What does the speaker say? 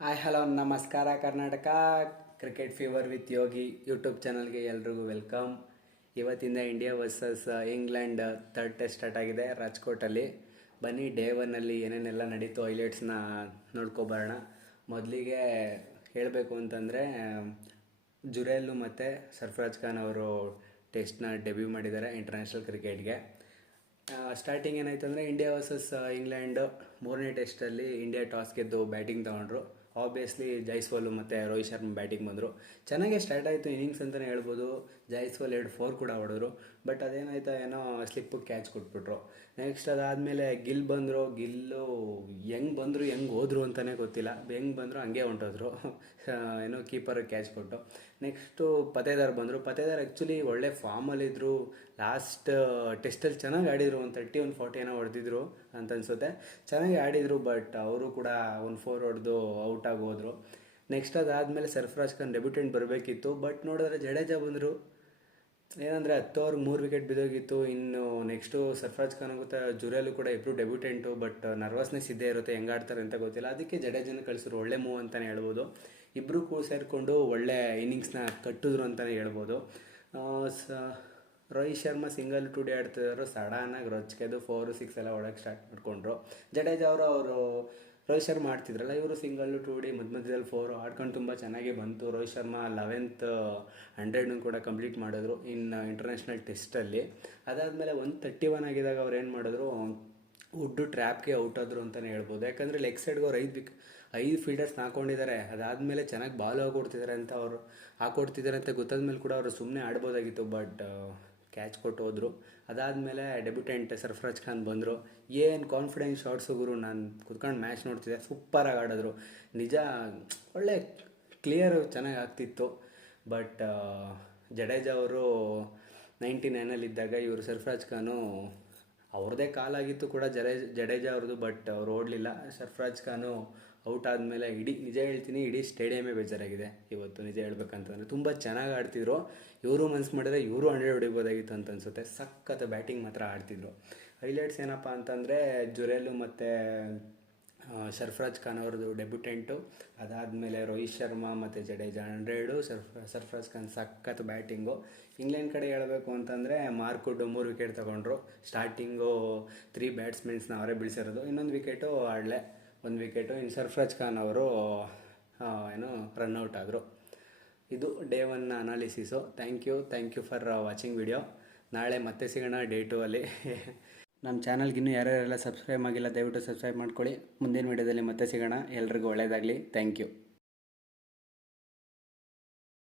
Hi hello ನಮಸ್ಕಾರ Karnataka. Cricket fever with Yogi YouTube ಚಾನಲ್ಗೆ ಎಲ್ರಿಗೂ ವೆಲ್ಕಮ್. ಇವತ್ತಿಂದ India versus England third test start ಆಗಿದೆ ರಾಜ್ಕೋಟಲ್ಲಿ. ಬನ್ನಿ ಡೇ ಒನ್ನಲ್ಲಿ ಏನೇನೆಲ್ಲ ನಡೀತು ಹೈಲೈಟ್ಸ್ನ ನೋಡ್ಕೊಬರೋಣ. ಮೊದಲಿಗೆ ಹೇಳಬೇಕು ಅಂತಂದರೆ ಜುರೇಲು ಮತ್ತು ಸರ್ಫರಾಜ್ ಖಾನ್ ಅವರು ಟೆಸ್ಟ್ನ ಡೆಬ್ಯೂ ಮಾಡಿದ್ದಾರೆ ಇಂಟರ್ನ್ಯಾಷನಲ್ ಕ್ರಿಕೆಟ್ಗೆ. ಸ್ಟಾರ್ಟಿಂಗ್ ಏನಾಯ್ತು ಅಂದರೆ ಇಂಡಿಯಾ ವರ್ಸಸ್ ಇಂಗ್ಲೆಂಡ್ ಮೂರನೇ ಟೆಸ್ಟಲ್ಲಿ ಇಂಡಿಯಾ ಟಾಸ್ ಗೆದ್ದು ಬ್ಯಾಟಿಂಗ್ ತೊಗೊಂಡ್ರು. ಆಬ್ವಿಯಸ್ಲಿ ಜೈಸ್ವಾಲ್ ಮತ್ತು ರೋಹಿತ್ ಶರ್ಮಾ ಬ್ಯಾಟಿಂಗ್ ಬಂದರು. ಚೆನ್ನಾಗೇ ಸ್ಟಾರ್ಟ್ ಆಯಿತು ಇನ್ನಿಂಗ್ಸ್ ಅಂತಲೇ ಹೇಳ್ಬೋದು. ಜೈಸ್ವಾಲ್ 2 4 ಕೂಡ ಹೊಡೆದ್ರು. ಬಟ್ ಅದೇನಾಯ್ತು ಏನೋ ಸ್ಲಿಪ್ಪು ಕ್ಯಾಚ್ ಕೊಟ್ಬಿಟ್ರು. ನೆಕ್ಸ್ಟ್ ಅದಾದಮೇಲೆ ಗಿಲ್ ಬಂದರು. ಗಿಲ್ಲು ಹೆಂಗೆ ಹೋದ್ರು ಅಂತಲೇ ಗೊತ್ತಿಲ್ಲ. ಹೆಂಗೆ ಬಂದರು ಹಂಗೆ ಹೊಂಟೋದ್ರು. ಏನೋ ಕೀಪರ್ ಕ್ಯಾಚ್ ಕೊಟ್ಟು. ನೆಕ್ಸ್ಟು ಪತೇದಾರ್ ಬಂದರು. ಪತೇದಾರ್ ಆ್ಯಕ್ಚುಲಿ ಒಳ್ಳೆ ಫಾರ್ಮಲ್ಲಿದ್ದರು. ಲಾಸ್ಟ್ ಟೆಸ್ಟಲ್ಲಿ ಚೆನ್ನಾಗಿ ಆಡಿದರು. 31-40 ಏನೋ ಹೊಡೆದಿದ್ರು ಅಂತ ಅನಿಸುತ್ತೆ. ಚೆನ್ನಾಗಿ ಆಡಿದರು. ಬಟ್ ಅವರು ಕೂಡ 1 4 ಹೊಡೆದು ಔಟಾಗಿ ಹೋದರು. ನೆಕ್ಸ್ಟ್ ಅದಾದಮೇಲೆ ಸರ್ಫರಾಜ್ ಖಾನ್ ಡೆಬ್ಯೂಟೆಂಟ್ ಬರಬೇಕಿತ್ತು. ಬಟ್ ನೋಡಿದ್ರೆ ಜಡೇಜಾ ಬಂದರು. ಏನಂದರೆ 10 ಓವರ್ಗೆ 3 ವಿಕೆಟ್ ಬಿದ್ದೋಗಿತ್ತು. ಇನ್ನು ನೆಕ್ಸ್ಟು ಸರ್ಫರಾಜ್ ಖಾನ್ ಆಗುತ್ತೆ, ಜುರೇಲು ಕೂಡ ಇಬ್ಬರು ಡೆಬ್ಯೂಟೆಂಟು. ಬಟ್ ನರ್ವಸ್ನೆಸ್ ಇದ್ದೇ ಇರುತ್ತೆ, ಹೆಂಗೆ ಆಡ್ತಾರೆ ಅಂತ ಗೊತ್ತಿಲ್ಲ. ಅದಕ್ಕೆ ಜಡೇಜನ ಕಳಿಸಿದ್ರು. ಒಳ್ಳೆ ಮೂವ್ ಅಂತಲೇ ಹೇಳ್ಬೋದು. ಇಬ್ಬರು ಕೂಡ ಸೇರಿಕೊಂಡು ಒಳ್ಳೆ ಇನ್ನಿಂಗ್ಸ್ನ ಕಟ್ಟಿದ್ರು ಅಂತಲೇ ಹೇಳ್ಬೋದು. ರೋಹಿತ್ ಶರ್ಮಾ ಸಿಂಗಲ್ ಟು ಡಿ ಆಡ್ತಿದ್ರು. ಸಡನ್ನಾಗಿ ರೊಚ್ಕೆದು 4 6 ಎಲ್ಲ ಹೊಡೋಕ್ಕೆ ಸ್ಟಾರ್ಟ್ ಮಾಡಿಕೊಂಡ್ರು. ಜಡೇಜಾ ಅವರು ರೋಹಿತ್ ಶರ್ಮಾ ಆಡ್ತಿದ್ರಲ್ಲ, ಇವರು ಸಿಂಗಲ್ ಟು ಡಿ ಮಧ್ಯದಲ್ಲಿ 4 ಆಡ್ಕೊಂಡು ತುಂಬ ಚೆನ್ನಾಗಿ ಬಂತು. ರೋಹಿತ್ ಶರ್ಮಾ 11th 100 ಕೂಡ ಕಂಪ್ಲೀಟ್ ಮಾಡಿದ್ರು ಇಂಟರ್ನ್ಯಾಷನಲ್ ಟೆಸ್ಟಲ್ಲಿ. ಅದಾದಮೇಲೆ 131 ಆಗಿದಾಗ ಅವ್ರು ಏನು ಮಾಡಿದ್ರು, ವುಡ್ಡು ಟ್ರ್ಯಾಪ್ಗೆ ಔಟ್ ಆದರು ಅಂತಲೇ ಹೇಳ್ಬೋದು. ಯಾಕಂದರೆ ಲೆಗ್ ಸೈಡ್ಗೆ ಅವ್ರು 5 ಫೀಲ್ಡರ್ಸ್ನ ಹಾಕ್ಕೊಂಡಿದ್ದಾರೆ. ಅದಾದಮೇಲೆ ಚೆನ್ನಾಗಿ ಬಾಲ್ ಹಾಕೊಡ್ತಿದ್ದಾರೆ ಅಂತ ಗೊತ್ತಾದ್ಮೇಲೆ ಕೂಡ ಅವರು ಸುಮ್ಮನೆ ಆಡ್ಬೋದಾಗಿತ್ತು. ಬಟ್ ಕ್ಯಾಚ್ ಕೊಟ್ಟು ಹೋದರು. ಅದಾದಮೇಲೆ ಡೆಬ್ಯೂಟೆಂಟ್ ಸರ್ಫರಾಜ್ ಖಾನ್ ಬಂದರು. ಏನು ಕಾನ್ಫಿಡೆನ್ಸ್ ಶಾಟ್ಸು ಗುರು. ನಾನು ಕುತ್ಕೊಂಡು ಮ್ಯಾಚ್ ನೋಡ್ತಿದ್ದೆ. ಸೂಪರಾಗಿ ಆಡಿದ್ರು. ನಿಜ ಒಳ್ಳೆ ಕ್ಲಿಯರು ಚೆನ್ನಾಗಿ ಆಗ್ತಿತ್ತು. ಬಟ್ ಜಡೇಜಾ ಅವರು 99ನಲ್ಲಿದ್ದಾಗ ಇವರು ಸರ್ಫರಾಜ್ ಖಾನು ಅವ್ರದ್ದೇ ಕಾಲಾಗಿತ್ತು ಕೂಡ ಜಡೇಜಾ ಅವ್ರದ್ದು. ಬಟ್ ಅವ್ರು ಓಡಲಿಲ್ಲ. ಸರ್ಫರಾಜ್ ಖಾನು ಔಟ್ ಆದಮೇಲೆ ನಿಜ ಹೇಳ್ತೀನಿ, ಇಡೀ ಸ್ಟೇಡಿಯಮೇ ಬೇಜಾರಾಗಿದೆ ಇವತ್ತು. ನಿಜ ಹೇಳ್ಬೇಕಂತಂದರೆ ತುಂಬ ಚೆನ್ನಾಗಿ ಆಡ್ತಿದ್ರು. ಇವರು ಮನ್ಸು ಮಾಡಿದ್ರೆ ಇವರು 100 ಹೊಡಿಬೋದಾಗಿತ್ತು ಅಂತ ಅನಿಸುತ್ತೆ. ಸಖತ್ ಬ್ಯಾಟಿಂಗ್ ಮಾತ್ರ ಆಡ್ತಿದ್ರು. ಹೈಲೈಟ್ಸ್ ಏನಪ್ಪ ಅಂತಂದರೆ ಜುರೇಲು ಮತ್ತು ಸರ್ಫರಾಜ್ ಖಾನ್ ಅವ್ರದ್ದು ಡೆಬ್ಯೂಟೆಂಟು. ಅದಾದಮೇಲೆ ರೋಹಿತ್ ಶರ್ಮಾ ಮತ್ತು ಜಡೇಜಾ 100. ಸರ್ಫರಾಜ್ ಖಾನ್ ಸಖತ್ ಬ್ಯಾಟಿಂಗು. ಇಂಗ್ಲೆಂಡ್ ಕಡೆ ಹೇಳಬೇಕು ಅಂತಂದರೆ ಮಾರ್ಕುಡ್ 3 ವಿಕೆಟ್ ತೊಗೊಂಡ್ರು. ಸ್ಟಾರ್ಟಿಂಗು 3 ಬ್ಯಾಟ್ಸ್ಮನ್ಸ್ನ ಅವರೇ ಬೀಳಿಸಿರೋದು. ಇನ್ನೊಂದು ವಿಕೆಟು ಆಡಲೆ 1 ವಿಕೆಟು. ಇನ್ನು ಸರ್ಫರಾಜ್ ಖಾನ್ ಅವರು ರನ್ಔಟ್ ಆದರು. ಇದು day 1 analysis. Thank you for watching video. ನಾಳೆ ಮತ್ತೆ ಸಿಗೋಣ ಡೇ 2 ಅಲ್ಲಿ. ನಮ್ಮ ಚಾನಲ್ಗೆ ಇನ್ನೂ ಯಾರ್ಯಾರೆಲ್ಲ ಸಬ್ಸ್ಕ್ರೈಬ್ ಆಗಿಲ್ಲ ದಯವಿಟ್ಟು ಸಬ್ಸ್ಕ್ರೈಬ್ ಮಾಡ್ಕೊಳ್ಳಿ. ಮುಂದಿನ ವಿಡಿಯೋದಲ್ಲಿ ಮತ್ತೆ ಸಿಗೋಣ. ಎಲ್ರಿಗೂ ಒಳ್ಳೆಯದಾಗಲಿ. Thank you.